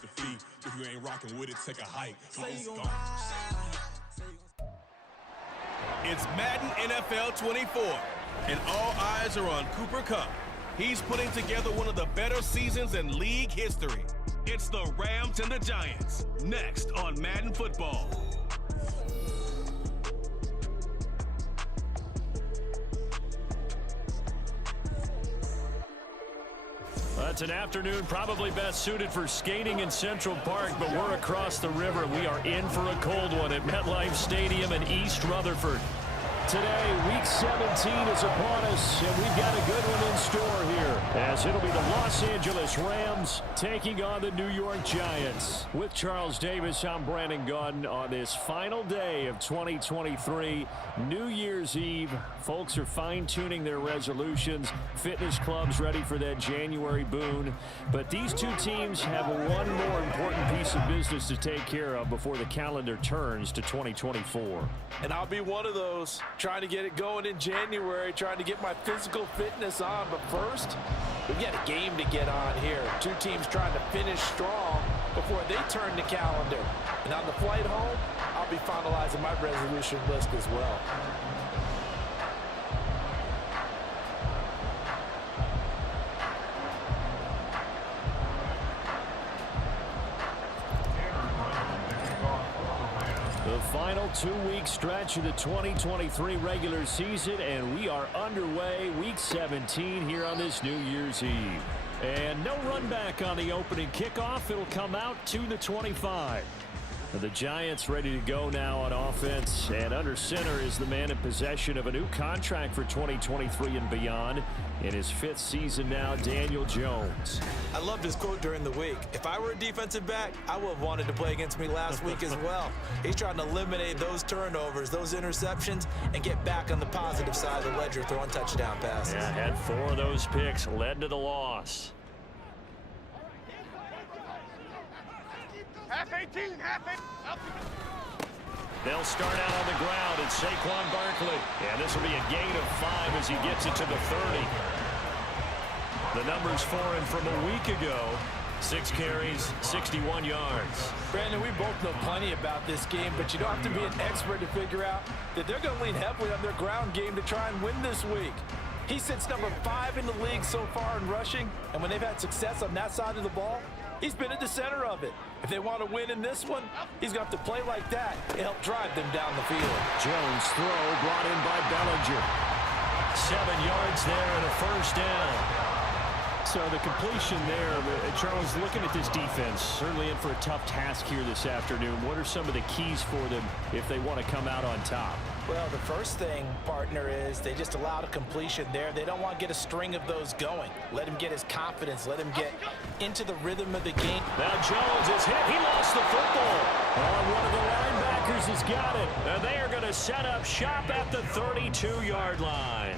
Defeat. If you ain't rocking with it, take a hike. It's Madden NFL 24, and all eyes are on Cooper Kupp. He's putting together one of the better seasons in league history. It's the Rams and the Giants, next on Madden Football. It's an afternoon probably best suited for skating in Central Park, but we're across the river. We are in for a cold one at MetLife Stadium in East Rutherford. Today, Week 17 is upon us, and we've got a good one in store here, as it'll be the Los Angeles Rams taking on the New York Giants. With Charles Davis, I'm Brandon Gaudin on this final day of 2023, New Year's Eve. Folks are fine-tuning their resolutions. Fitness clubs ready for that January boon. But these two teams have one more important piece of business to take care of before the calendar turns to 2024. And I'll be one of those, trying to get it going in January, trying to get my physical fitness on. But first, we've got a game to get on here. Two teams trying to finish strong before they turn the calendar. And on the flight home, I'll be finalizing my resolution list as well. The final two-week stretch of the 2023 regular season, and we are underway Week 17 here on this New Year's Eve. And no run back on the opening kickoff. It'll come out to the 25. The Giants ready to go now on offense, and under center is the man in possession of a new contract for 2023 and beyond. In his fifth season now, Daniel Jones. I loved his quote during the week. If I were a defensive back, I would have wanted to play against me last week as well. He's trying to eliminate those turnovers, those interceptions, and get back on the positive side of the ledger, throwing touchdown passes. Yeah, had 4 of those picks, led to the loss. Half 18, half 18. They'll start out on the ground, and Saquon Barkley. And this will be a gain of 5 as he gets it to the 30. The numbers for him from a week ago. 6 carries, 61 yards. Brandon, we both know plenty about this game, but you don't have to be an expert to figure out that they're going to lean heavily on their ground game to try and win this week. He sits number 5 in the league so far in rushing, and when they've had success on that side of the ball, he's been at the center of it. If they want to win in this one, he's going to have to play like that to help drive them down the field. Jones' throw brought in by Bellinger. 7 yards there and a first down. So the completion there, Charles, looking at this defense, certainly in for a tough task here this afternoon. What are some of the keys for them if they want to come out on top? Well, the first thing, partner, is they just allowed a completion there. They don't want to get a string of those going. Let him get his confidence. Let him get into the rhythm of the game. Now Jones is hit. He lost the football. Oh, one of the linebackers has got it. And they are going to set up shop at the 32-yard line.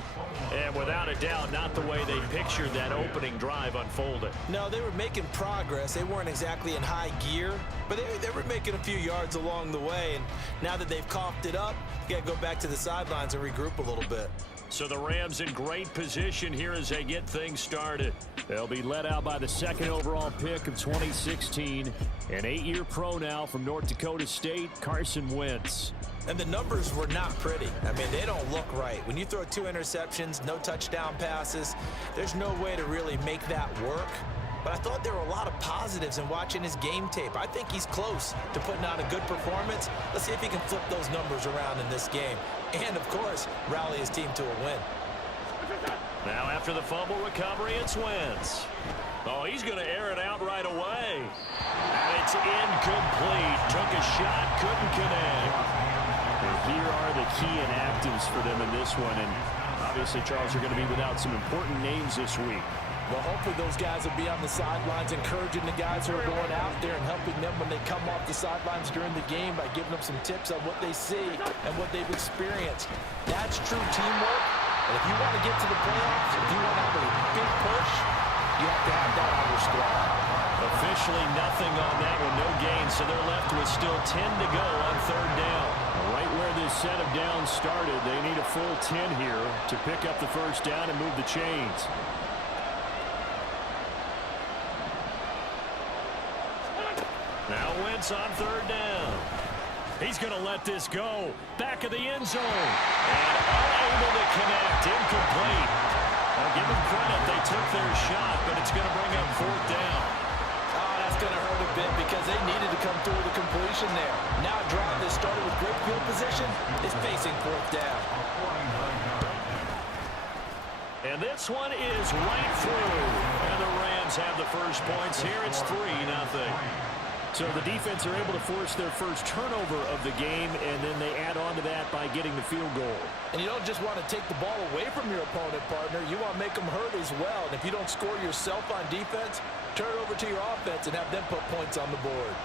And without a doubt, not the way they pictured that opening drive unfolded. No, they were making progress. They weren't exactly in high gear, but they were making a few yards along the way. And now that they've coughed it up, you got to go back to the sidelines and regroup a little bit. So the Rams in great position here as they get things started. They'll be led out by the 2nd overall pick of 2016. An 8-year pro now from North Dakota State, Carson Wentz. And the numbers were not pretty. I mean, they don't look right. When you throw 2 interceptions, no touchdown passes, there's no way to really make that work. But I thought there were a lot of positives in watching his game tape. I think he's close to putting out a good performance. Let's see if he can flip those numbers around in this game. And, of course, rally his team to a win. Now after the fumble recovery, it's Wentz. Oh, he's going to air it out right away. And it's incomplete. Took a shot, couldn't connect. And here are the key inactives for them in this one. And obviously, Charles, you're going to be without some important names this week. Well, hopefully those guys will be on the sidelines encouraging the guys who are going out there and helping them when they come off the sidelines during the game by giving them some tips on what they see and what they've experienced. That's true teamwork. And if you want to get to the playoffs, if you want to have a big push, you have to have that on your squad. Officially nothing on that one, no gain, so they're left with still 10 to go on 3rd down. Right where this set of downs started, they need a full 10 here to pick up the first down and move the chains. Now Wentz on third down. He's going to let this go. Back of the end zone. And unable to connect. Incomplete. I'll give them credit. They took their shot, but it's going to bring up fourth down. Oh, that's going to hurt a bit because they needed to come through with a completion there. Now a drive that started with great field position is facing fourth down. And this one is right through. And the Rams have the first points here. It's 3-0. So the defense are able to force their first turnover of the game, and then they add on to that by getting the field goal. And you don't just want to take the ball away from your opponent, partner. You want to make them hurt as well. And if you don't score yourself on defense, turn it over to your offense and have them put points on the board.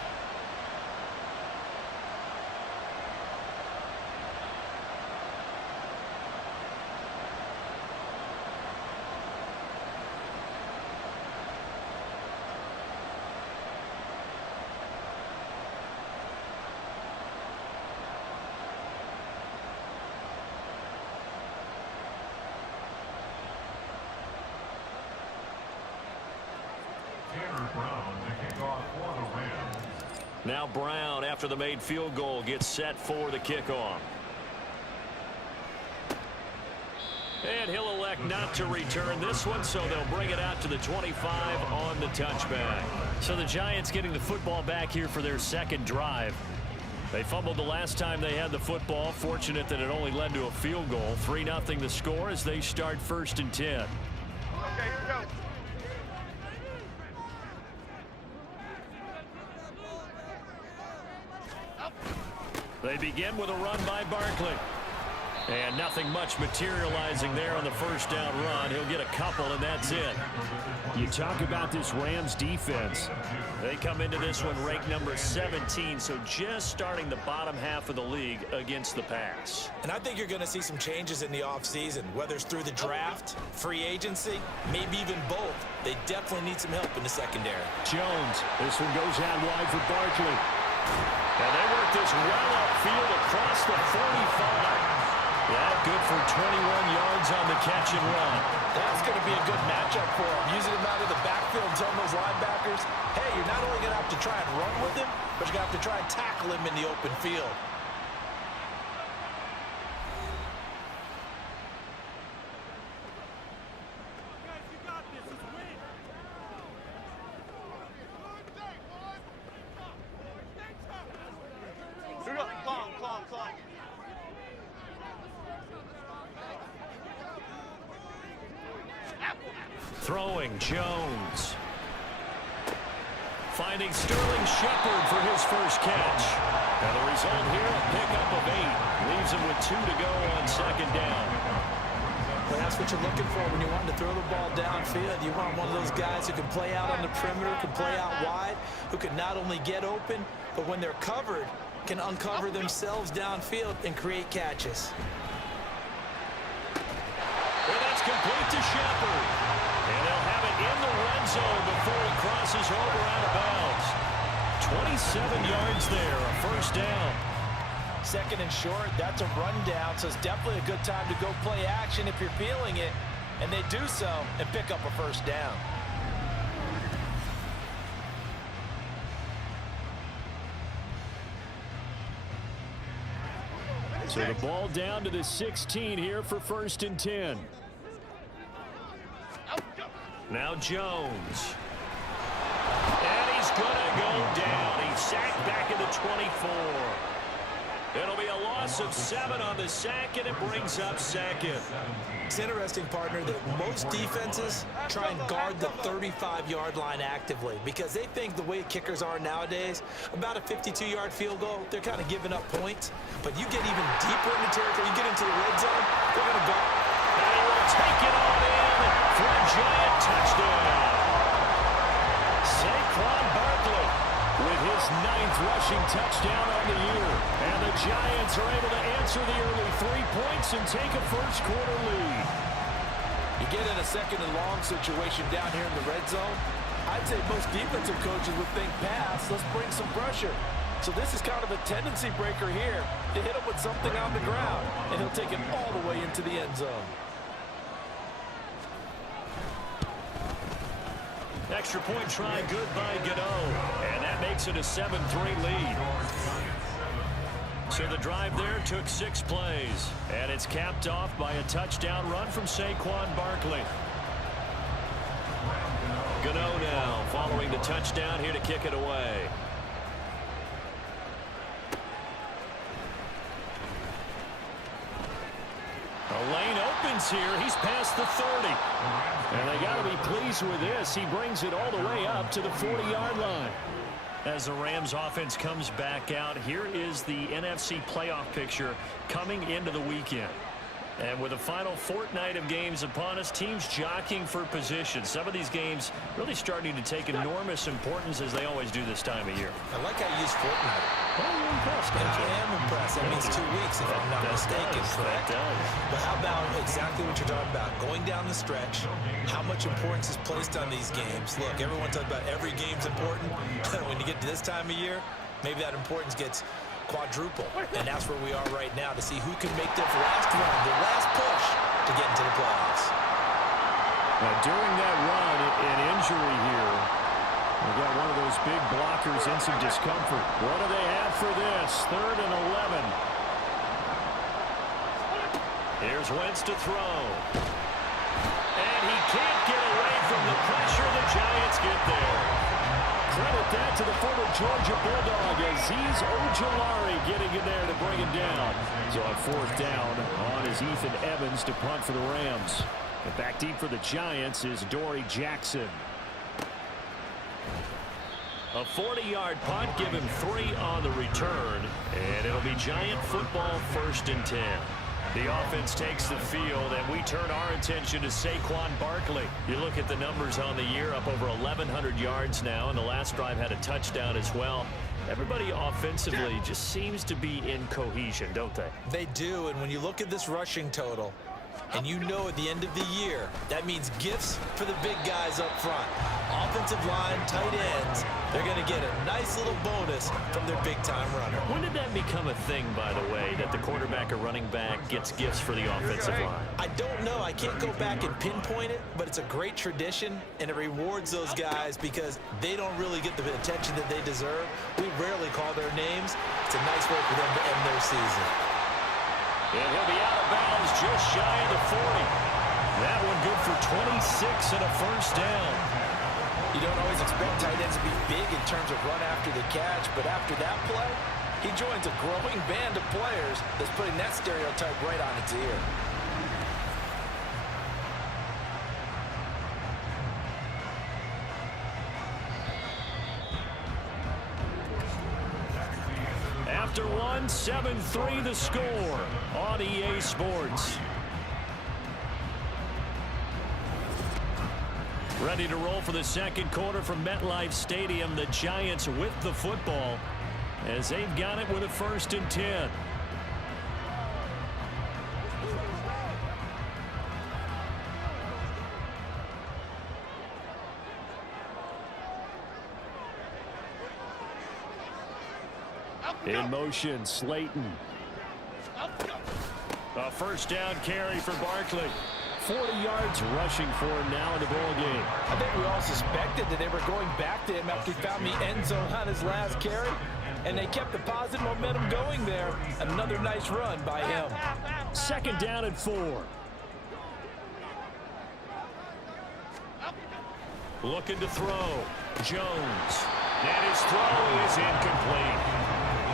Now Brown, after the made field goal, gets set for the kickoff. And he'll elect not to return this one, so they'll bring it out to the 25 on the touchback. So the Giants getting the football back here for their second drive. They fumbled the last time they had the football. Fortunate that it only led to a field goal. 3-0 the score as they start 1st and 10. Okay, here we go. They begin with a run by Barkley. And nothing much materializing there on the first down run. He'll get a couple, and that's it. You talk about this Rams defense. They come into this one ranked number 17, so just starting the bottom half of the league against the pass. And I think you're going to see some changes in the offseason, whether it's through the draft, free agency, maybe even both. They definitely need some help in the secondary. Jones, this one goes out wide for Barkley. And they work this well upfield across the 45. Yeah, good for 21 yards on the catch and run. That's going to be a good matchup for him. Using him out of the backfield and telling those linebackers, hey, you're not only going to have to try and run with him, but you're going to have to try and tackle him in the open field. Throwing Jones. Finding Sterling Shepard for his first catch. And the result here, a pickup of 8. Leaves him with 2 to go on second down. Well, that's what you're looking for when you want to throw the ball downfield. You want one of those guys who can play out on the perimeter, can play out wide, who can not only get open, but when they're covered, can uncover themselves downfield and create catches. Well, that's complete to Shepard. And they'll have it in the red zone before he crosses over out of bounds. 27 yards there, a first down. Second and short, that's a rundown, so it's definitely a good time to go play action if you're feeling it. And they do so and pick up a first down. So the ball down to the 16 here for 1st and 10. Now Jones. And he's going to go down. He's sacked back at the 24. It'll be a loss of 7 on the sack, and it brings up second. It's interesting, partner, that most defenses try and guard the 35-yard line actively because they think the way kickers are nowadays, about a 52-yard field goal, they're kind of giving up points. But you get even deeper into territory, you get into the red zone, they're going to go. And he will take it on in for a giant touchdown. Saquon Barkley with his 9th rushing touchdown on the year. And the Giants are able to answer the early 3 points and take a first-quarter lead. You get in a second and long situation down here in the red zone, I'd say most defensive coaches would think pass, let's bring some pressure. So this is kind of a tendency breaker here to hit him with something on the ground, and he'll take it all the way into the end zone. Extra point try, good by Godot. And that that makes it a 7-3 lead. So the drive there took 6 plays, and it's capped off by a touchdown run from Saquon Barkley. Gano now following the touchdown here to kick it away. The lane opens here. He's past the 30. And they got to be pleased with this. He brings it all the way up to the 40-yard line. As the Rams offense comes back out, here is the NFC playoff picture coming into the weekend. And with the final fortnight of games upon us, teams jockeying for position. Some of these games really starting to take enormous importance as they always do this time of year. I like how you use fortnight. Well, you're impressed, Yeah, aren't you? I am impressed. That means 2 weeks, if I'm not mistaken, correct? That does. But how about exactly what you're talking about? Going down the stretch, how much importance is placed on these games? Look, everyone talks about every game's important. When you get to this time of year, maybe that importance gets quadruple. And that's where we are right now to see who can make their last run, their last push to get into the playoffs. Now, during that run, an injury here. We got one of those big blockers in some discomfort. What do they have for this? 3rd and 11. Here's Wentz to throw. And he can't get away from the pressure. The Giants get there. Credit that to the former Georgia Bulldog, Azeez Ojulari getting in there to bring him down. So on 4th down on is Ethan Evans to punt for the Rams. And back deep for the Giants is Dory Jackson. A 40-yard punt, give him 3 on the return, and it'll be Giant football 1st and 10. The offense takes the field, and we turn our attention to Saquon Barkley. You look at the numbers on the year, up over 1,100 yards now, and the last drive had a touchdown as well. Everybody offensively just seems to be in cohesion, don't they? They do, and when you look at this rushing total, and you know at the end of the year, that means gifts for the big guys up front. Offensive line, tight ends, they're going to get a nice little bonus from their big-time runner. When did that become a thing, by the way, that the quarterback or running back gets gifts for the offensive line? I don't know. I can't go back and pinpoint it, but it's a great tradition, and it rewards those guys because they don't really get the attention that they deserve. We rarely call their names. It's a nice way for them to end their season. And he'll be out of bounds just shy of the 40. That one good for 26 and a 1st down. You don't always expect tight ends to be big in terms of run after the catch, but after that play, he joins a growing band of players that's putting that stereotype right on its ear. After one, 7-3 the score on EA Sports. Ready to roll for the 2nd quarter from MetLife Stadium. The Giants with the football as they've got it with a 1st and 10. In motion, Slayton. A 1st down carry for Barkley. 40 yards rushing for him now in the ball game. I think we all suspected that they were going back to him after he found the end zone on his last carry, and they kept the positive momentum going there. Another nice run by him. 2nd down and 4. Looking to throw. Jones. And his throw is incomplete.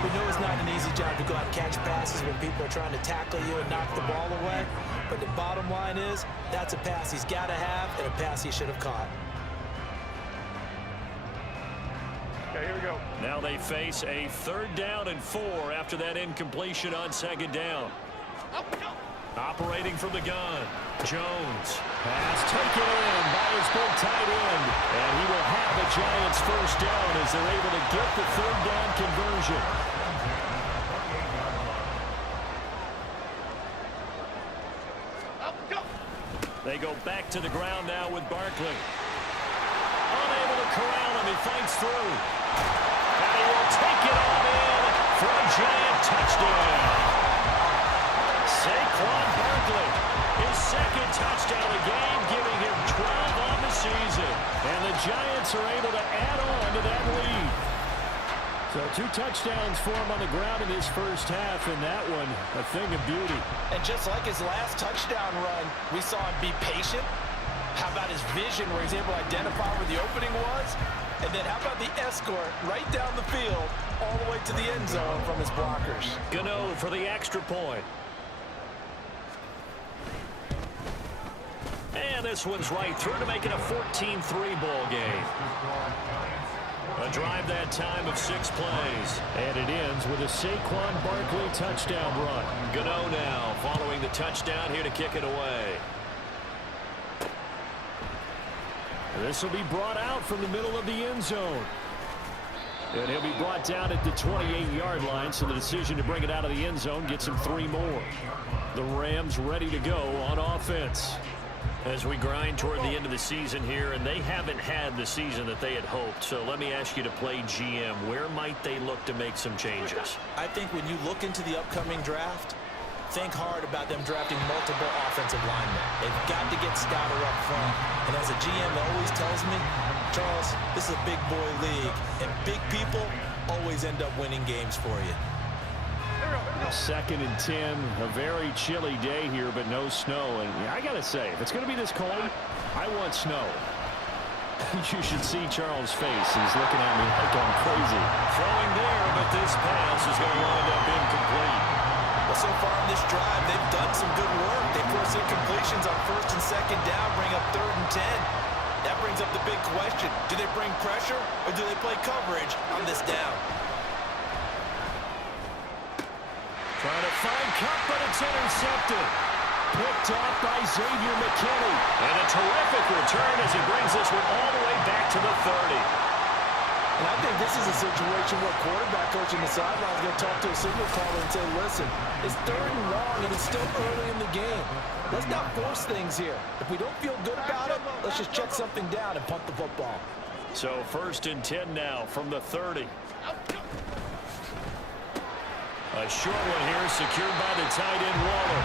We know it's not an easy job to go out and catch passes when people are trying to tackle you and knock the ball away. But the bottom line is, that's a pass he's got to have and a pass he should have caught. Okay, here we go. Now they face a 3rd down and 4 after that incompletion on 2nd down. Operating from the gun. Jones. Pass taken in by his big tight end. And he will have the Giants 1st down as they're able to get the 3rd down conversion. They go back to the ground now with Barkley. Unable to corral him. He fights through. And he will take it on in for a Giant touchdown. Saquon Barkley, his 2nd touchdown of the game, giving him 12 on the season. And the Giants are able to add on to that lead. So 2 touchdowns for him on the ground in his first half, and that one a thing of beauty. And just like his last touchdown run, we saw him be patient. How about his vision where he's able to identify where the opening was? And then how about the escort right down the field all the way to the end zone from his blockers? Gano for the extra point. And this one's right through to make it a 14-3 ball game. A drive that time of 6 plays. And it ends with a Saquon Barkley touchdown run. Gano now following the touchdown here to kick it away. This will be brought out from the middle of the end zone. And he'll be brought down at the 28-yard line, so the decision to bring it out of the end zone gets him 3 more. The Rams ready to go on offense. As we grind toward the end of the season here, and they haven't had the season that they had hoped. So let me ask you to play GM. Where might they look to make some changes? I think when you look into the upcoming draft, think hard about them drafting multiple offensive linemen. They've got to get stouter up front. And as a GM always tells me, Charles, this is a big boy league, and big people always end up winning games for you. 2nd and 10, a very chilly day here, but no snow. And I got to say, if it's going to be this cold, I want snow. You should see Charles' face. He's looking at me like I'm crazy. Throwing there, but this pass is going to wind up incomplete. Well, so far in this drive, they've done some good work. They force incompletions on 1st and 2nd down, bring up 3rd and 10. That brings up the big question. Do they bring pressure, or do they play coverage on this down? Trying to find Cup, but it's intercepted. Picked off by Xavier McKinney. And a terrific return as he brings this one all the way back to the 30. And I think this is a situation where quarterback coach in the sideline is going to talk to a signal caller and say, listen, it's 3rd and long and it's still early in the game. Let's not force things here. If we don't feel good about it, let's just check something down and punt the football. So 1st and 10 now from the 30. A short one here secured by the tight end Waller.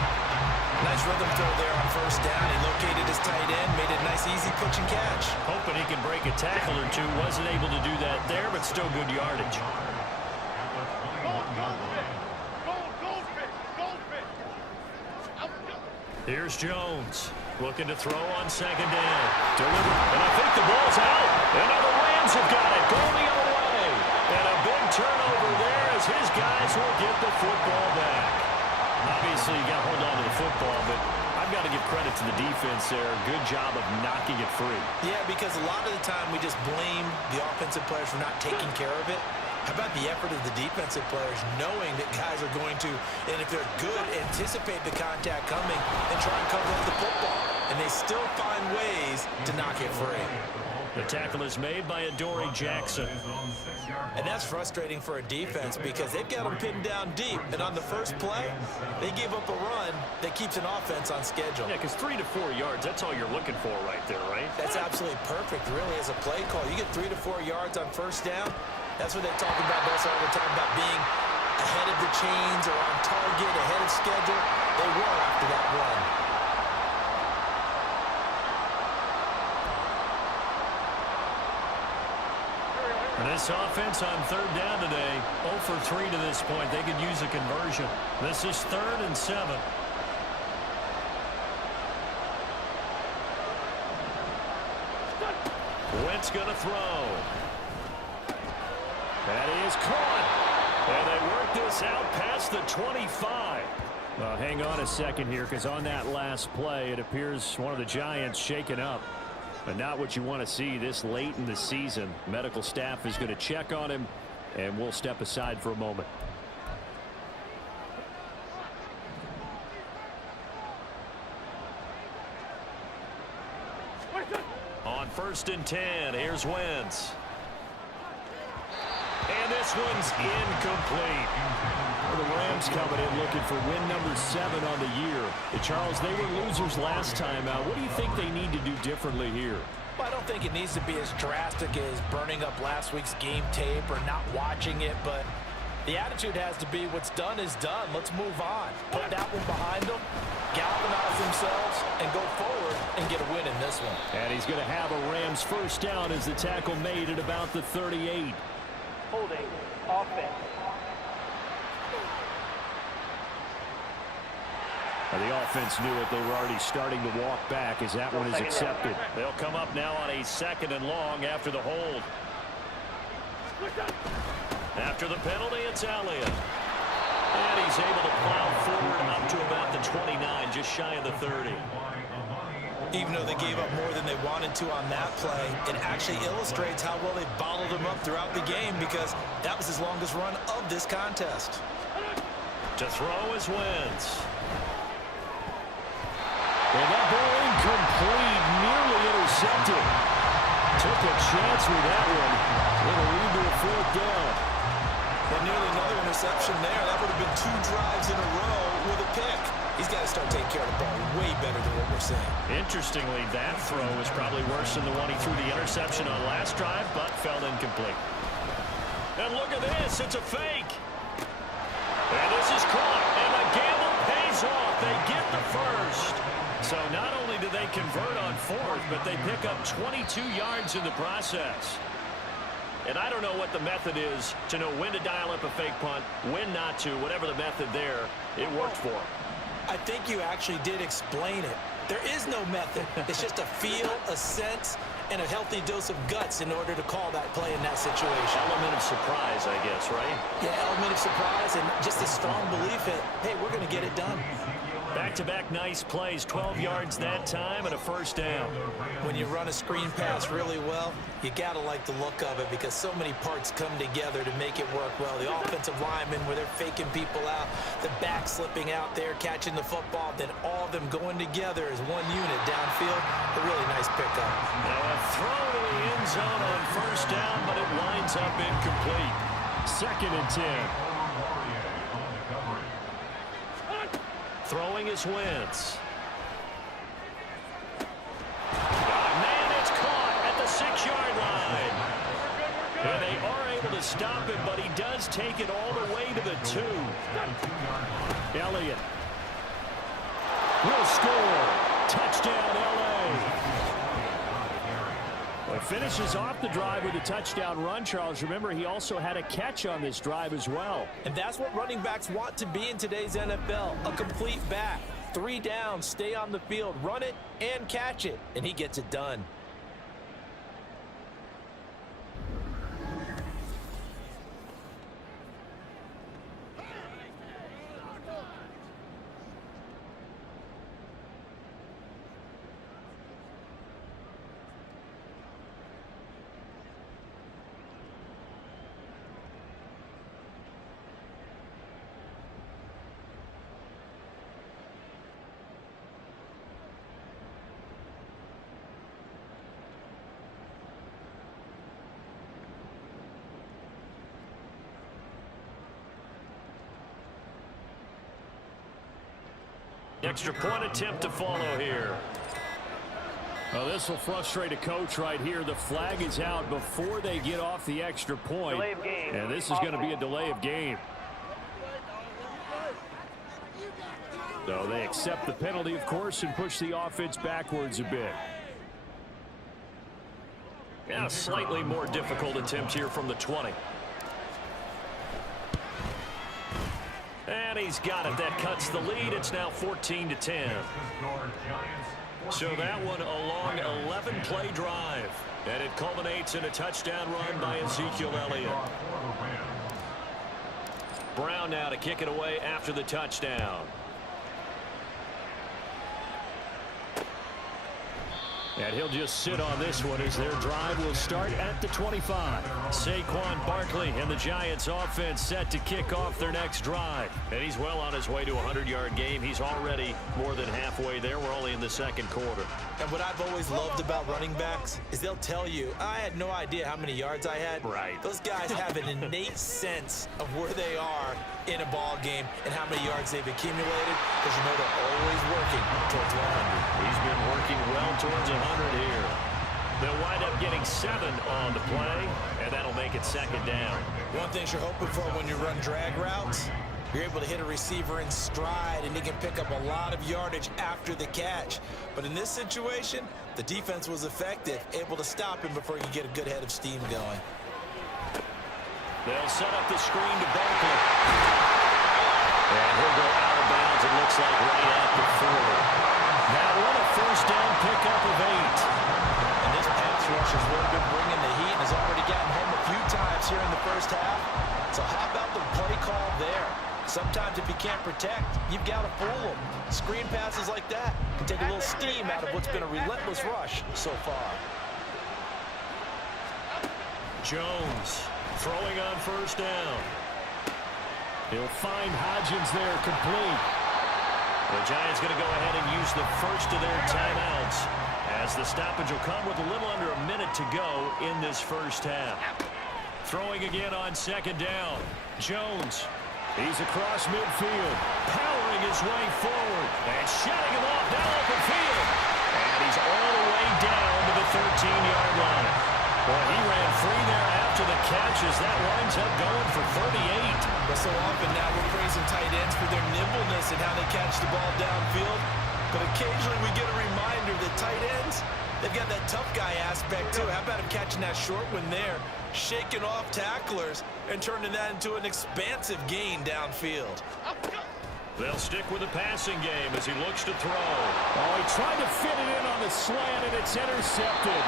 Nice rhythm throw there on 1st down. He located his tight end, made it a nice easy pitch and catch. Hoping he can break a tackle or two. Wasn't able to do that there, but still good yardage. Here's Jones. Looking to throw on 2nd down. Delivered. And I think the ball's out. And now the Rams have got it. Going the other way. And a big turnover there as his guys will get the football back. Obviously, you got to hold on to the football, but I've got to give credit to the defense there. Good job of knocking it free. Yeah, because a lot of the time we just blame the offensive players for not taking care of it. How about the effort of the defensive players knowing that guys are going to, and if they're good, anticipate the contact coming and try and cover up the football. And they still find ways to knock it free. The tackle is made by Adoree Jackson. And that's frustrating for a defense because they've got them pinned down deep. And on the first play, they give up a run that keeps an offense on schedule. Yeah, because 3 to 4 yards, that's all you're looking for right there, right? That's absolutely perfect, really, as a play call. You get 3 to 4 yards on 1st down. That's what they talk about most all the time, about being ahead of the chains or on target, ahead of schedule. They were after that run. And this offense on 3rd down today, 0 for 3 to this point. They could use a conversion. This is 3rd and 7. Wentz going to throw. That is caught. And they work this out past the 25. Hang on a second here, because on that last play, it appears one of the Giants shaken up. But not what you want to see this late in the season. Medical staff is going to check on him, and we'll step aside for a moment. On 1st and 10, here's Wentz. And this one's incomplete. Well, the Rams coming in looking for win number 7 on the year. Charles, they were losers last time out. What do you think they need to do differently here? Well, I don't think it needs to be as drastic as burning up last week's game tape or not watching it, but the attitude has to be what's done is done. Let's move on. Put that one behind them, galvanize themselves, and go forward and get a win in this one. And he's going to have a Rams 1st down as the tackle made at about the 38. Holding offense. The offense knew it. They were already starting to walk back as that one is accepted. They'll come up now on a 2nd and long after the hold. After the penalty, it's Elliott. And he's able to plow forward up to about the 29, just shy of the 30. Even though they gave up more than they wanted to on that play, it actually illustrates how well they bottled them up throughout the game, because that was his longest run of this contest. To throw is Wentz. And that ball incomplete, nearly intercepted. Took a chance with that one. It'll lead to a 4th down. And nearly another interception there. That would have been 2 drives in a row with a pick. He's got to start taking care of the ball way better than what we're seeing. Interestingly, that throw was probably worse than the one he threw the interception on last drive, but fell incomplete. And look at this. It's a fake. And this is caught. And the gamble pays off. They get the first. So not only do they convert on 4th, but they pick up 22 yards in the process. And I don't know what the method is to know when to dial up a fake punt, when not to, whatever the method there, it worked for them. I think you actually did explain it. There is no method. It's just a feel, a sense, and a healthy dose of guts in order to call that play in that situation. Element of surprise, I guess, right? Yeah, element of surprise and just a strong belief in, hey, we're going to get it done. Back-to-back nice plays, 12 yards that time and a 1st down. When you run a screen pass really well, you got to like the look of it, because so many parts come together to make it work well. The offensive linemen, where they're faking people out, the back slipping out there, catching the football, then all of them going together as one unit downfield. A really nice pickup. Now a throw to the end zone on 1st down, but it winds up incomplete. 2nd and 10. Throwing is Wentz. Man, it's caught at the 6-yard line. And they are able to stop it, but he does take it all the way to the 2. Elliott will score. Touchdown, L.A. Well, finishes off the drive with a touchdown run, Charles. Remember, he also had a catch on this drive as well. And that's what running backs want to be in today's NFL, a complete back. 3 downs, stay on the field, run it and catch it, and he gets it done. Extra point attempt to follow here. Well, this will frustrate a coach right here. The flag is out before they get off the extra point. And this is going to be a delay of game. So they accept the penalty, of course, and push the offense backwards a bit. Yeah, a slightly more difficult attempt here from the 20. And he's got it. That cuts the lead. It's now 14-10. So that one a long 11-play drive. And it culminates in a touchdown run by Ezekiel Elliott. Brown now to kick it away after the touchdown. And he'll just sit on this one as their drive will start at the 25. Saquon Barkley and the Giants offense set to kick off their next drive. And he's well on his way to a 100-yard game. He's already more than halfway there. We're only in the 2nd quarter. And what I've always loved about running backs is they'll tell you, I had no idea how many yards I had. Right. Those guys have an innate sense of where they are in a ball game and how many yards they've accumulated, because you know they're always working towards 100. He's been working well towards 100 here. They'll wind up getting 7 on the play, and that'll make it 2nd down. One thing you're hoping for when you run drag routes, you're able to hit a receiver in stride, and he can pick up a lot of yardage after the catch. But in this situation, the defense was effective, able to stop him before he could get a good head of steam going. They'll set up the screen to Barkley. And he'll go out of bounds, it looks like, right at the 40. Now what a first down pickup of 8. And this pass rush has really been bringing the heat and has already gotten home a few times here in the first half. So how about the play call there? Sometimes if you can't protect, you've got to fool them. Screen passes like that can take a little steam out of what's been a relentless rush so far. Jones throwing on first down. He'll find Hodgins there, complete. The Giants going to go ahead and use the first of their timeouts, as the stoppage will come with a little under a minute to go in this first half. Throwing again on second down. Jones. He's across midfield, powering his way forward, and shutting him off down open field. And he's all the way down to the 13-yard line. Well, he ran free there after the catch as that winds up going for 38. But so often now we're praising tight ends for their nimbleness and how they catch the ball downfield. But occasionally we get a reminder that tight ends, they've got that tough guy aspect too. How about him catching that short one there, shaking off tacklers, and turning that into an expansive gain downfield. They'll stick with the passing game as he looks to throw. Oh, he tried to fit it in on the slant, and it's intercepted.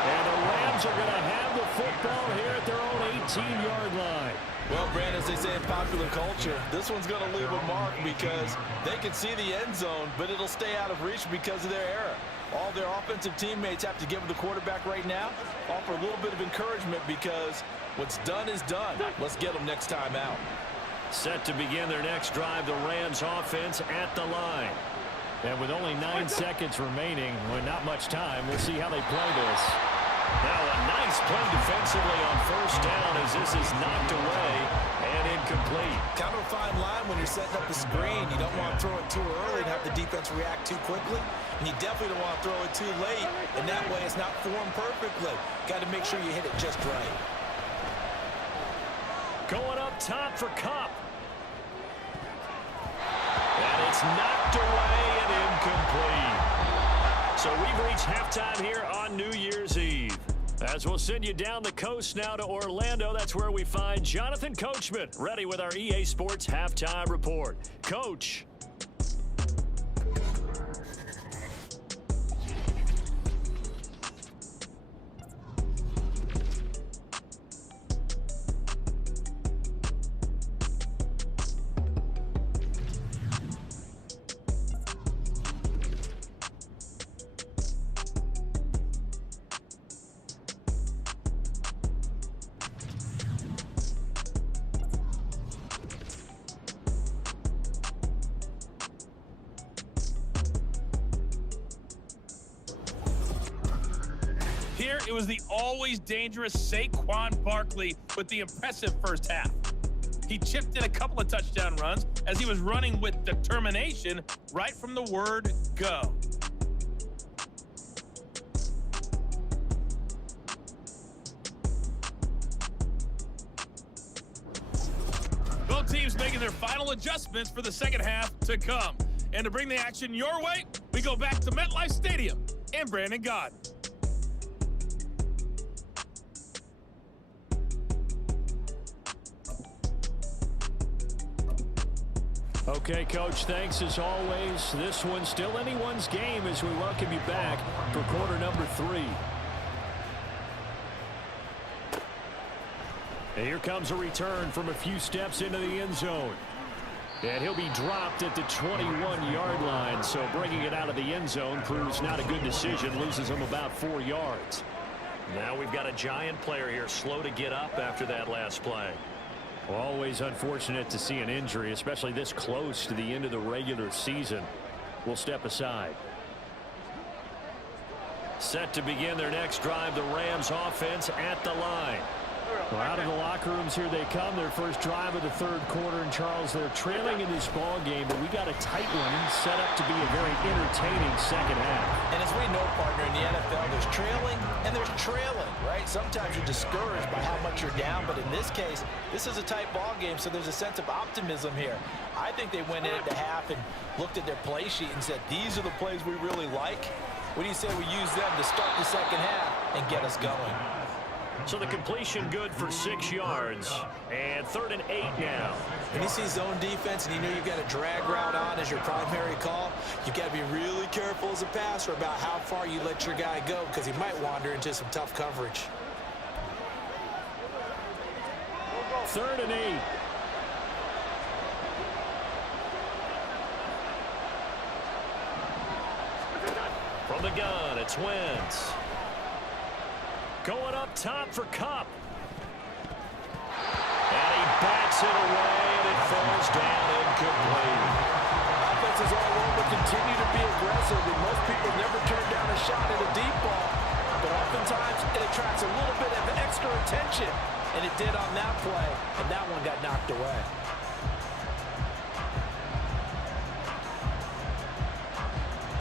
And the Rams are going to have the football here at their own 18-yard line. Well, Brand, as they say in popular culture, this one's going to leave a mark because they can see the end zone, but it'll stay out of reach because of their error. All their offensive teammates have to give the quarterback right now, offer a little bit of encouragement because what's done is done. Let's get them next time out. Set to begin their next drive, the Rams offense at the line. And with only 9 seconds remaining, well, not much time, we'll see how they play this. Now a nice play defensively on first down as this is knocked away and incomplete. Kind of a fine line when you're setting up the screen. You don't want to throw it too early and have the defense react too quickly. And you definitely don't want to throw it too late. And that way it's not formed perfectly. Got to make sure you hit it just right. Going up top for Kupp. And it's knocked away and incomplete. So we've reached halftime here on New Year's Eve. As we'll send you down the coast now to Orlando, that's where we find Jonathan Coachman ready with our EA Sports Halftime Report. Coach. Here, it was the always dangerous Saquon Barkley with the impressive first half. He chipped in a couple of touchdown runs as he was running with determination right from the word go. Both teams making their final adjustments for the second half to come. And to bring the action your way, we go back to MetLife Stadium and Brandon Gaudin. Okay, Coach, thanks as always. This one's still anyone's game as we welcome you back for quarter number 3. And here comes a return from a few steps into the end zone. And he'll be dropped at the 21-yard line, so bringing it out of the end zone proves not a good decision, loses him about 4 yards. Now we've got a Giant player here slow to get up after that last play. Always unfortunate to see an injury, especially this close to the end of the regular season. We'll step aside. Set to begin their next drive, the Rams offense at the line. Well, out of the locker rooms here they come, their first drive of the third quarter. And Charles, they're trailing in this ball game, but we got a tight one set up to be a very entertaining second half. And as we know, partner, in the NFL, there's trailing and there's trailing, right? Sometimes you're discouraged by how much you're down, but in this case, this is a tight ball game, so there's a sense of optimism here. I think they went into half and looked at their play sheet and said, these are the plays we really like. What do you say we use them to start the second half and get us going? So the completion good for 6 yards. And 3rd and 8 now. When you see zone defense and you know you've got a drag route on as your primary call, you've got to be really careful as a passer about how far you let your guy go because he might wander into some tough coverage. 3rd and 8. From the gun, it's Wentz. Going up top for Kupp. And he backs it away, and it falls down incomplete. Offenses all over continue to be aggressive, and most people never turn down a shot at a deep ball. But oftentimes, it attracts a little bit of extra attention, and it did on that play, and that one got knocked away.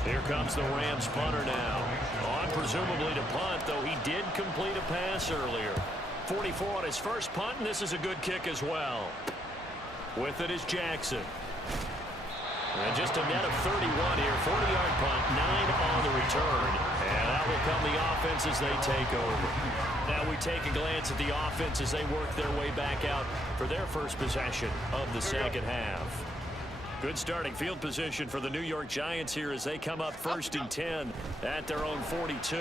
Here comes the Rams punter now. On presumably to punt, though he did complete a pass earlier. 44 on his first punt, and this is a good kick as well. With it is Jackson. And just a net of 31 here. 40-yard punt, 9 on the return. And out will come the offense as they take over. Now we take a glance at the offense as they work their way back out for their first possession of the second half. Good starting field position for the New York Giants here as they come up 1st and 10 at their own 42.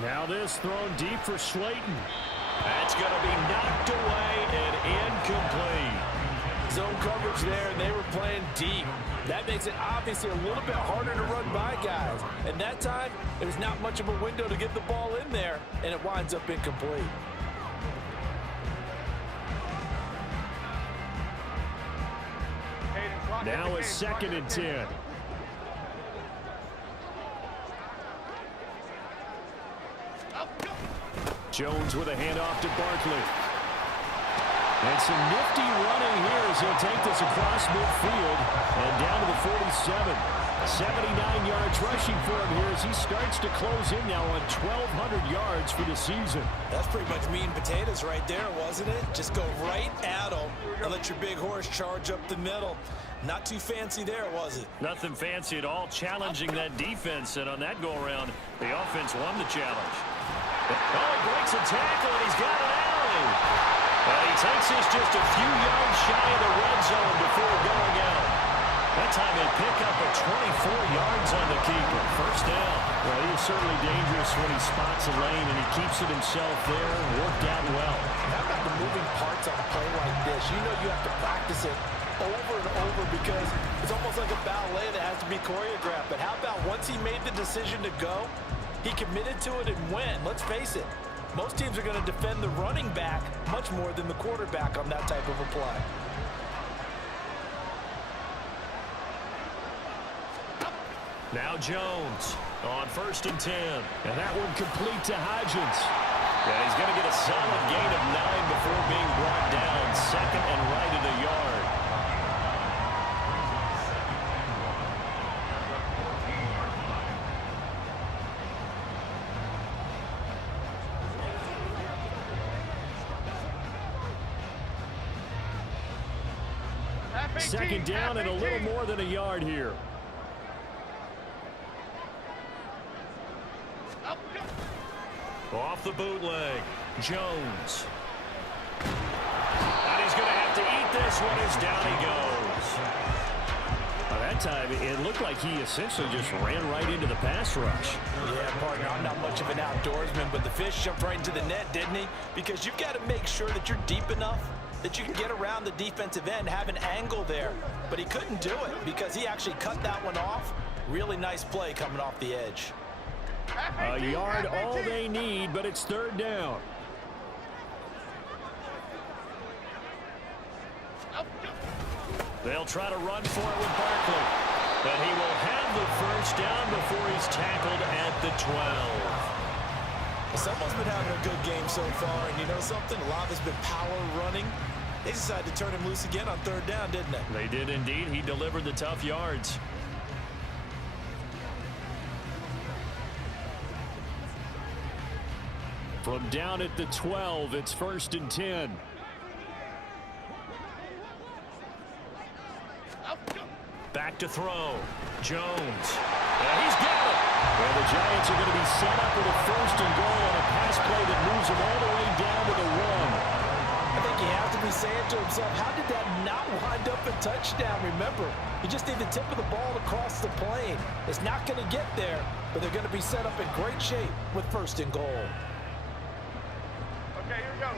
Now this thrown deep for Slayton. That's going to be knocked away and incomplete. Zone coverage there, and they were playing deep. That makes it obviously a little bit harder to run by guys. And that time, there was not much of a window to get the ball in there, and it winds up incomplete. Now a 2nd and 10. Jones with a handoff to Barkley. And some nifty running here as he'll take this across midfield and down to the 47. 79 yards rushing for him here as he starts to close in now on 1,200 yards for the season. That's pretty much meat and potatoes right there, wasn't it? Just go right at him and let your big horse charge up the middle. Not too fancy there, was it? Nothing fancy at all, challenging that defense, and on that go-around, the offense won the challenge. Oh, he breaks a tackle, and he's got an alley. But he takes this just a few yards shy of the red zone before going out. That time they pick up a 24 yards on the keeper. First down. Well, he is certainly dangerous when he spots a lane, and he keeps it himself there and worked out well. How about the moving parts on a play like this? You know you have to practice it over and over because it's almost like a ballet that has to be choreographed. But how about once he made the decision to go, he committed to it and went. Let's face it, most teams are going to defend the running back much more than the quarterback on that type of a play. Now Jones on 1st and 10. And that one complete to Hodgins. And he's going to get a solid gain of 9 before being brought down. 2nd and right at the yard. Second down and a little more than a yard here. Off the bootleg, Jones. And he's going to have to eat this one as down he goes. By that time, it looked like he essentially just ran right into the pass rush. Yeah, partner, I'm not much of an outdoorsman, but the fish jumped right into the net, didn't he? Because you've got to make sure that you're deep enough that you can get around the defensive end, have an angle there. But he couldn't do it because he actually cut that one off. Really nice play coming off the edge. A yard all they need, but it's 3rd down. They'll try to run for it with Barkley. But he will have the first down before he's tackled at the 12. Someone's been having a good game so far, and you know something? A lot has been power running. They decided to turn him loose again on 3rd down, didn't they? They did indeed. He delivered the tough yards. From down at the 12, it's 1st and 10. Back to throw. Jones. And he's got it. And the Giants are going to be set up with a first and goal on a pass play that moves them all the way down to the 1. I think he has to be saying to himself, how did that not wind up a touchdown? Remember, you just need the tip of the ball across the plane. It's not going to get there, but they're going to be set up in great shape with first and goal. Okay, here we go.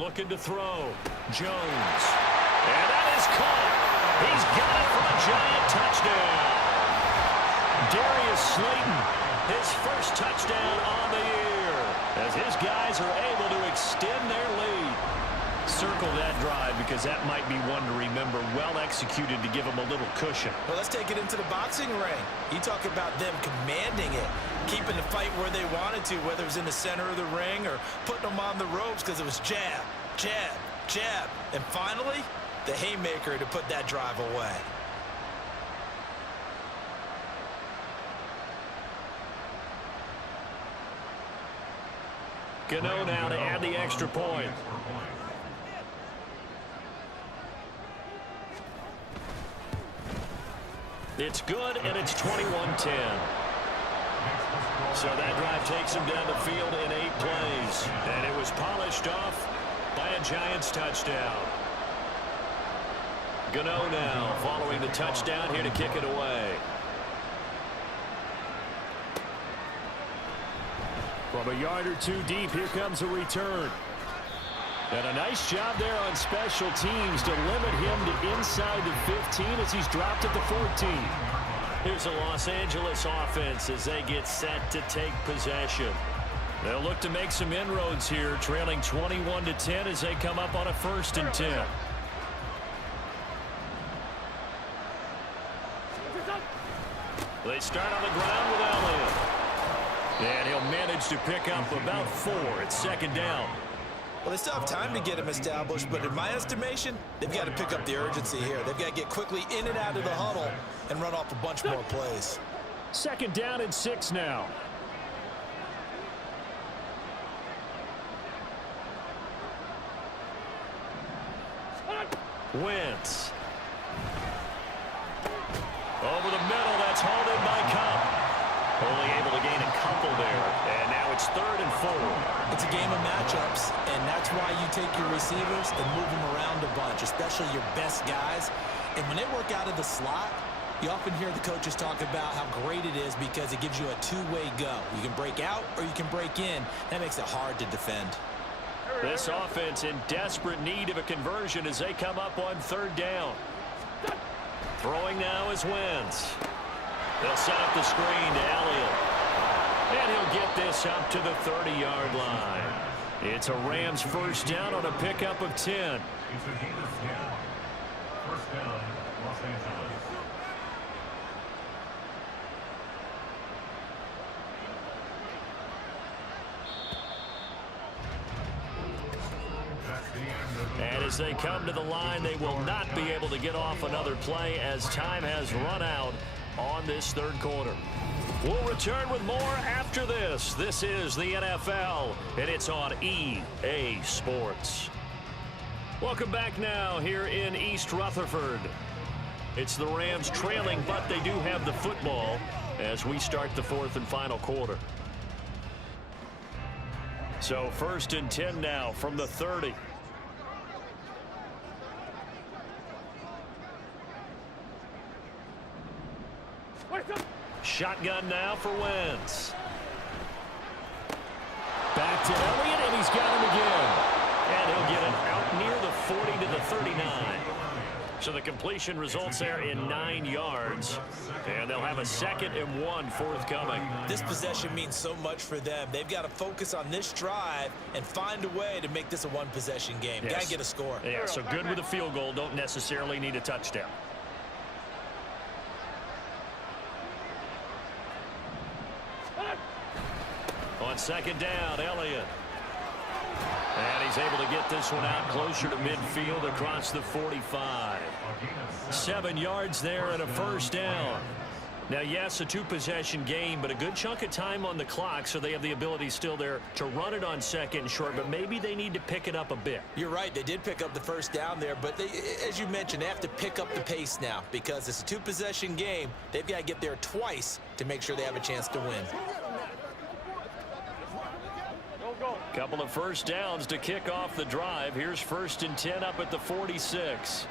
Looking to throw. Jones. And that is caught. He's got it for a Giant touchdown. Darius Slayton, his first touchdown on the year, as his guys are able to extend their lead. Circle that drive because that might be one to remember. Well executed to give them a little cushion. Well, let's take it into the boxing ring. You talk about them commanding it, keeping the fight where they wanted to, whether it was in the center of the ring or putting them on the ropes because it was jab, jab, jab. And finally, the haymaker to put that drive away. Gano now to add the extra point. It's good, and it's 21-10. So that drive takes him down the field in 8 plays. And it was polished off by a Giants touchdown. Gano now following the touchdown here to kick it away. From a yard or two deep, here comes a return. And a nice job there on special teams to limit him to inside the 15 as he's dropped at the 14. Here's the Los Angeles offense as they get set to take possession. They'll look to make some inroads here, trailing 21-10 as they come up on a 1st and 10. They start on the ground with Elliott. And he'll manage to pick up about 4 at 2nd down. Well, they still have time to get him established, but in my estimation, they've got to pick up the urgency here. They've got to get quickly in and out of the huddle and run off a bunch more plays. 2nd down and 6 now. Wentz. Over the middle, that's hauled in by Cup. Only able to gain a couple there, and now it's 3rd and 4. It's a game of matchups, and that's why you take your receivers and move them around a bunch, especially your best guys. And when they work out of the slot, you often hear the coaches talk about how great it is because it gives you a two-way go. You can break out or you can break in. That makes it hard to defend. This offense in desperate need of a conversion as they come up on 3rd down. Throwing now is Wentz. They'll set up the screen to Elliott. And he'll get this up to the 30-yard line. It's a Rams 1st down on a pickup of 10. And as they come to the line, they will not be able to get off another play as time has run out on this 3rd quarter. We'll return with more after this. This is the NFL, and it's on EA Sports. Welcome back now here in East Rutherford. It's the Rams trailing, but they do have the football as we start the 4th and final quarter. So 1st and 10 now from the 30. Shotgun now for Wentz. Back to Elliott, and he's got him again. And he'll get it out near the 40 to the 39. So the completion results there in 9 yards. And they'll have a 2nd and 1 forthcoming. This possession means so much for them. They've got to focus on this drive and find a way to make this a one-possession game. Yes. Got to get a score. Yeah, so good with a field goal. Don't necessarily need a touchdown. On 2nd down, Elliott. And he's able to get this one out closer to midfield across the 45. 7 yards there and a 1st down. Now, yes, a two-possession game, but a good chunk of time on the clock, so they have the ability still there to run it on second and short, but maybe they need to pick it up a bit. You're right. They did pick up the first down there, but as you mentioned, they have to pick up the pace now because it's a two-possession game. They've got to get there twice to make sure they have a chance to win. Couple of first downs to kick off the drive. Here's 1st and 10 up at the 46.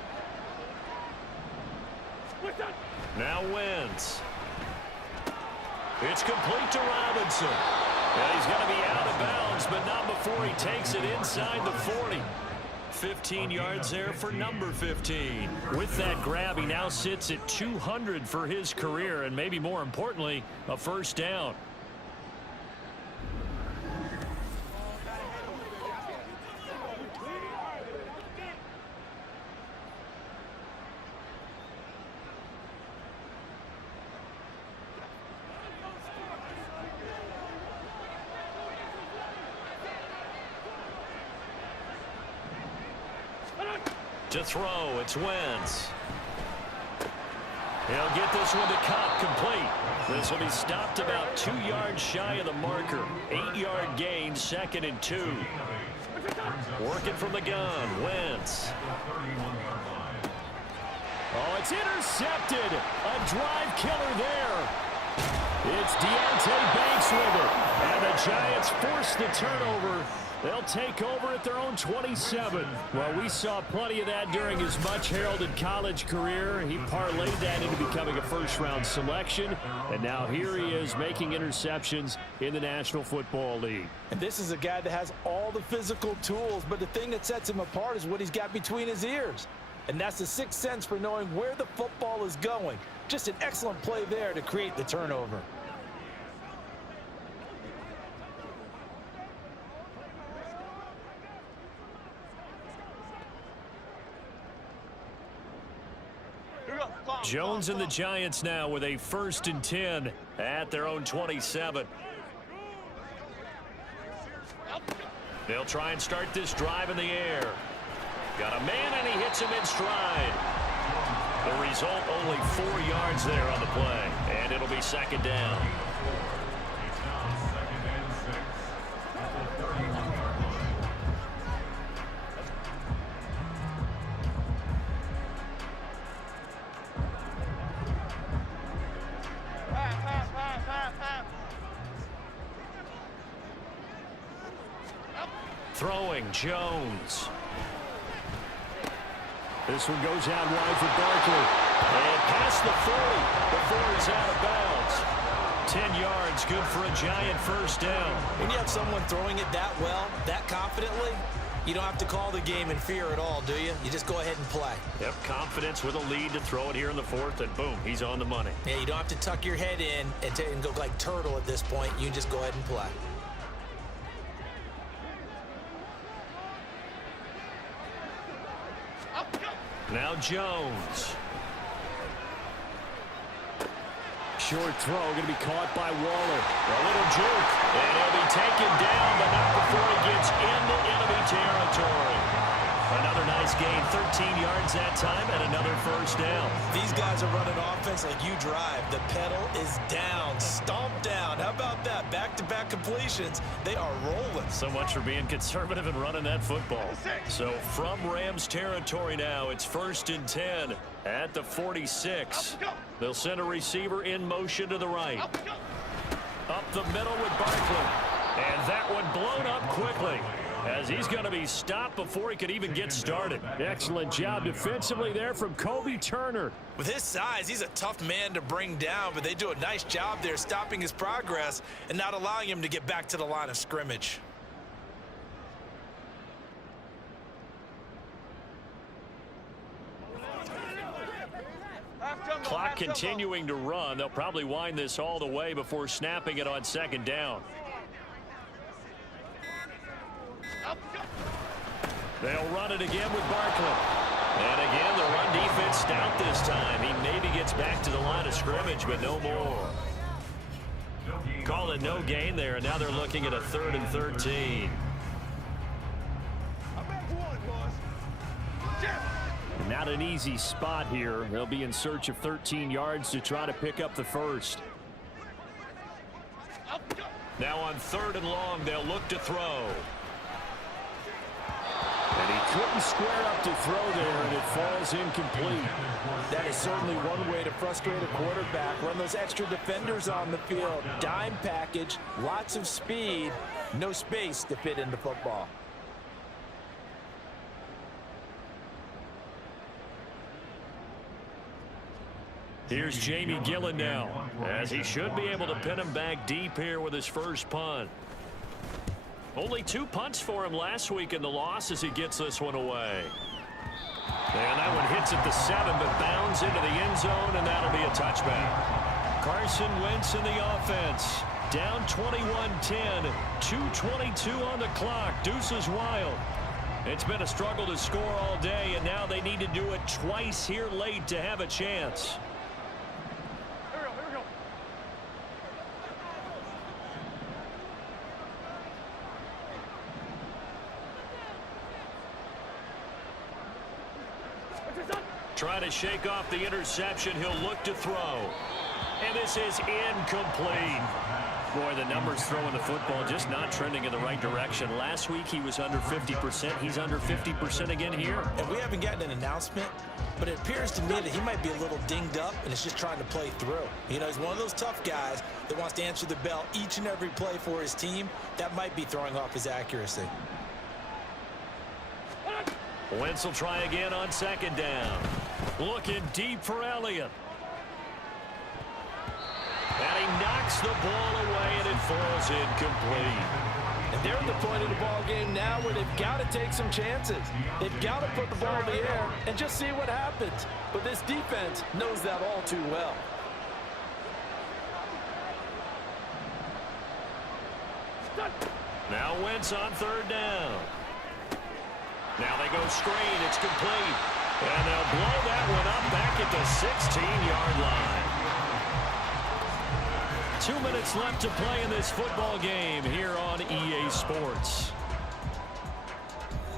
Now Wentz. It's complete to Robinson. And he's going to be out of bounds, but not before he takes it inside the 40. 15 yards there for number 15. With that grab, he now sits at 200 for his career, and maybe more importantly, a first down. To throw, it's Wentz. He'll get this one to Cup, complete. This will be stopped about 2 yards shy of the marker. 8-yard gain, 2nd and 2. Working from the gun, Wentz. Oh, it's intercepted. A drive killer there. It's Deontay Banks with it. And the Giants force the turnover. They'll take over at their own 27. Well, we saw plenty of that during his much-heralded college career. He parlayed that into becoming a first-round selection. And now here he is making interceptions in the National Football League. And this is a guy that has all the physical tools, but the thing that sets him apart is what he's got between his ears. And that's the sixth sense for knowing where the football is going. Just an excellent play there to create the turnover. Jones and the Giants now with a 1st and 10 at their own 27. They'll try and start this drive in the air. Got a man, and he hits him in stride. The result, only 4 yards there on the play, and it'll be 2nd down. Throwing, Jones. This one goes out wide for Barkley. And past the 40 before he's out of bounds. 10 yards, good for a Giant first down. When you have someone throwing it that well, that confidently, you don't have to call the game in fear at all, do you? You just go ahead and play. Yep, confidence with a lead to throw it here in the 4th, and boom, he's on the money. Yeah, you don't have to tuck your head in and go like turtle at this point. You just go ahead and play. Now Jones. Short throw, going to be caught by Waller. A little juke, and he'll be taken down, but not before he gets into enemy territory. Another nice gain, 13 yards that time, and another first down. These guys are running offense like you drive. The pedal is down, stomp down. How about that? Back-to-back completions. They are rolling. So much for being conservative and running that football. So from Rams territory now, it's 1st and 10 at the 46. They'll send a receiver in motion to the right. Up the middle with Barkley. And that one blown up quickly, as he's going to be stopped before he could even get started. Excellent job defensively there from Kobe Turner. With his size, he's a tough man to bring down, but they do a nice job there stopping his progress and not allowing him to get back to the line of scrimmage. Clock continuing to run. They'll probably wind this all the way before snapping it on 2nd down. They'll run it again with Barkley. And again, the run defense stout this time. He maybe gets back to the line of scrimmage, but no more. Call it no gain there, and now they're looking at a 3rd and 13. Not an easy spot here. They'll be in search of 13 yards to try to pick up the first. Now on 3rd and long, they'll look to throw. And he couldn't square up to throw there, and it falls incomplete. That is certainly one way to frustrate a quarterback. Run those extra defenders on the field. Dime package, lots of speed, no space to fit into football. Here's Jamie Gillen now, as he should be able to pin him back deep here with his first punt. Only 2 punts for him last week in the loss as he gets this one away. And that one hits at the 7, but bounds into the end zone, and that'll be a touchback. Carson Wentz in the offense. Down 21-10, 2:22 on the clock. Deuces wild. It's been a struggle to score all day, and now they need to do it twice here late to have a chance. Trying to shake off the interception. He'll look to throw. And this is incomplete. Boy, the numbers throwing the football just not trending in the right direction. Last week he was under 50%. He's under 50% again here. And we haven't gotten an announcement, but it appears to me that he might be a little dinged up and is just trying to play through. You know, he's one of those tough guys that wants to answer the bell each and every play for his team. That might be throwing off his accuracy. Wentz will try again on 2nd down. Looking deep for Elliott. And he knocks the ball away, and it falls incomplete. And they're at the point of the ball game now where they've got to take some chances. They've got to put the ball in the air and just see what happens. But this defense knows that all too well. Now Wentz on 3rd down. Now they go screen. It's complete. And they'll blow that one up back at the 16-yard line. 2 minutes left to play in this football game here on EA Sports.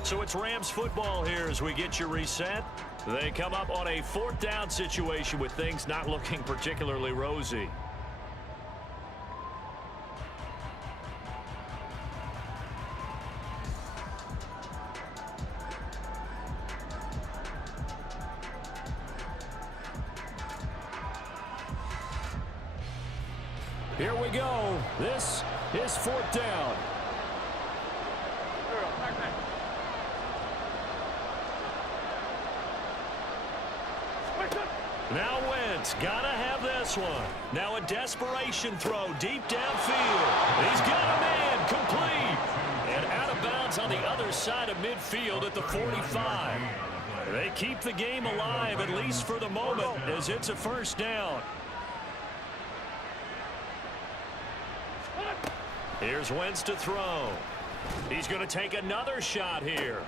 So it's Rams football here as we get you reset. They come up on a 4th down situation with things not looking particularly rosy. Here we go. This is 4th down. Now Wentz, gotta have this one. Now a desperation throw deep downfield. He's got a man, complete. And out of bounds on the other side of midfield at the 45. They keep the game alive, at least for the moment, as it's a 1st down. Here's Wentz to throw. He's going to take another shot here.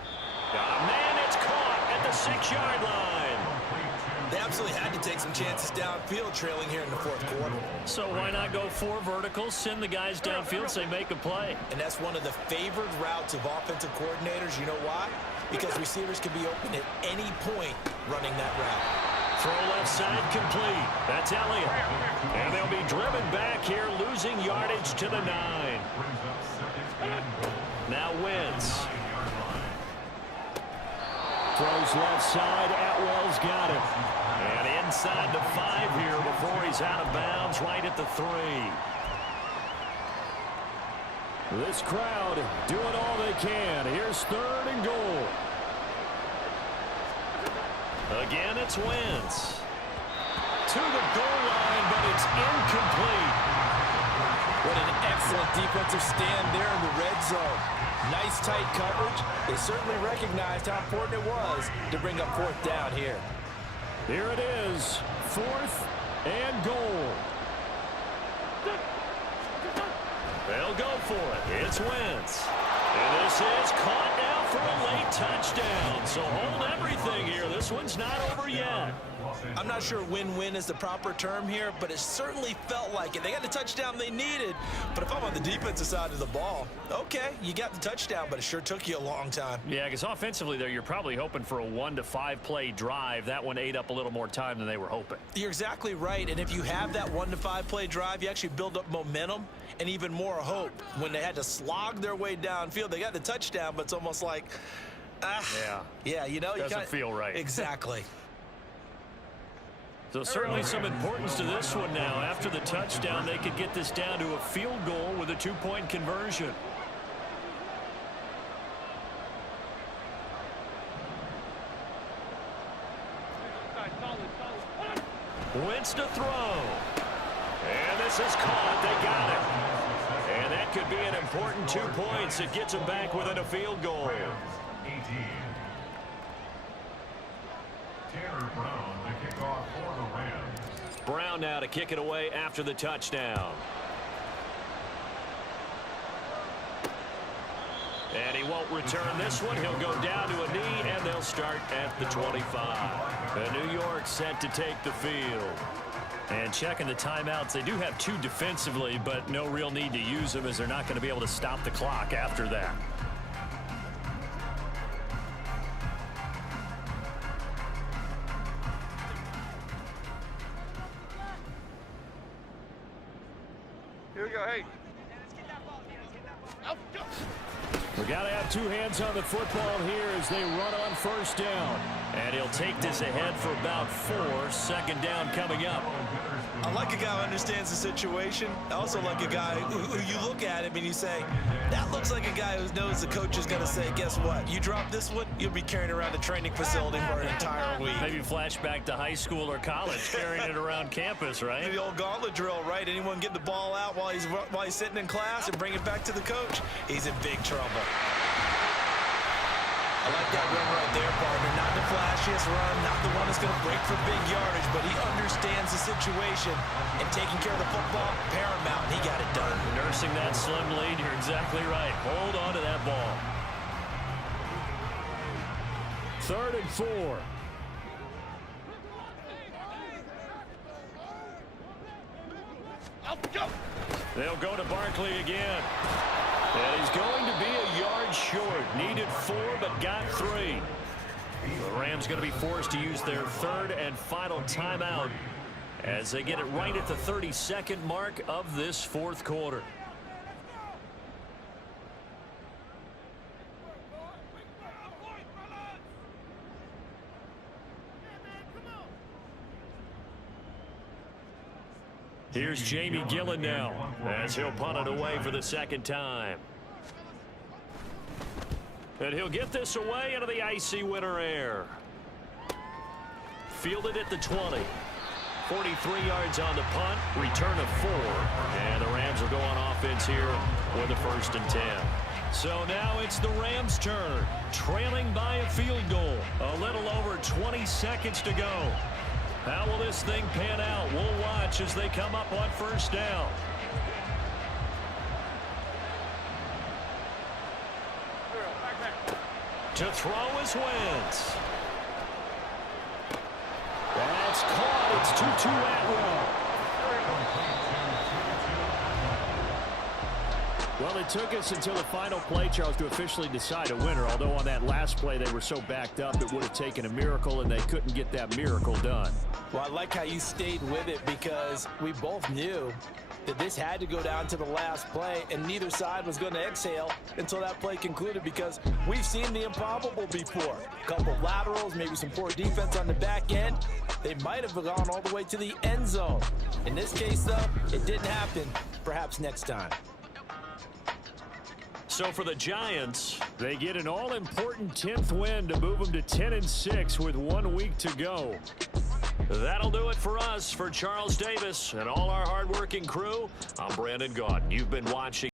Got a man, it's caught at the 6-yard line. They absolutely had to take some chances downfield trailing here in the 4th quarter. So why not go 4 verticals, send the guys downfield, say make a play. And that's one of the favored routes of offensive coordinators. You know why? Because receivers can be open at any point running that route. Throw left side complete. That's Elliott. And they'll be driven back here, losing yardage to the 9. Now Wentz. Throws left side. Atwell's got it. And inside the 5 here before he's out of bounds, right at the 3. This crowd doing all they can. Here's 3rd and goal. Again, it's Wentz. To the goal line, but it's incomplete. What an excellent defensive stand there in the red zone. Nice tight coverage. They certainly recognized how important it was to bring up 4th down here. Here it is, 4th and goal. They'll go for it. It's Wentz. And this is caught for a late touchdown. So hold everything here. This one's not over yet. I'm not sure win-win is the proper term here, but it certainly felt like it. They got the touchdown they needed, but if I'm on the defensive side of the ball, okay, you got the touchdown, but it sure took you a long time. Yeah, because offensively there, you're probably hoping for a 1 to 5 play drive. That one ate up a little more time than they were hoping. You're exactly right, and if you have that 1 to 5 play drive, you actually build up momentum and even more hope. When they had to slog their way downfield, they got the touchdown, but it's almost like, yeah, you know, doesn't feel right. Exactly. So certainly some importance to this one now. After the touchdown, they could get this down to a field goal with a 2-point conversion. Wentz to throw. And this is caught. They got it. And that could be an important 2 points. It gets them back within a field goal. Brown now to kick it away after the touchdown. And he won't return this one. He'll go down to a knee, and they'll start at the 25. And New York set to take the field. And checking the timeouts, they do have 2 defensively, but no real need to use them as they're not going to be able to stop the clock after that. Here we go, hey. We got to have 2 hands on the football here as they run on first down. And he'll take this ahead for about 4. Second down coming up. I like a guy who understands the situation. I also like a guy who you look at him and you say, that looks like a guy who knows the coach is going to say, guess what? You drop this one, you'll be carrying around the training facility for an entire week. Maybe flashback to high school or college, carrying it around campus, right? The old gauntlet drill, right? Anyone get the ball out while he's sitting in class and bring it back to the coach, he's in big trouble. I like that run right there, partner. Not the flashiest run, not the one that's going to break for big yardage, but he understands the situation, and taking care of the football, paramount, and he got it done. Nursing that slim lead, you're exactly right. Hold on to that ball. 3rd and 4. They'll go to Barkley again. And he's going to be a yard short. Needed 4, but got 3. The Rams going to be forced to use their 3rd and final timeout as they get it right at the 32nd mark of this 4th quarter. Here's Jamie Gillen now as he'll punt it away for the 2nd time. And he'll get this away into the icy winter air. Fielded at the 20. 43 yards on the punt. Return of 4. And the Rams will go on offense here with a 1st and 10. So now it's the Rams' turn. Trailing by a field goal. A little over 20 seconds to go. How will this thing pan out? We'll watch as they come up on 1st down. To throw is Wentz. That's caught. It's 2-2 at Well, it took us until the final play, Charles, to officially decide a winner. Although on that last play they were so backed up it would have taken a miracle, and they couldn't get that miracle done. Well, I like how you stayed with it because we both knew that this had to go down to the last play, and neither side was going to exhale until that play concluded because we've seen the improbable before. A couple of laterals, maybe some poor defense on the back end. They might have gone all the way to the end zone. In this case, though, it didn't happen. Perhaps next time. So for the Giants, they get an all-important 10th win to move them to 10-6 with 1 week to go. That'll do it for us. For Charles Davis and all our hardworking crew, I'm Brandon Gaudin. You've been watching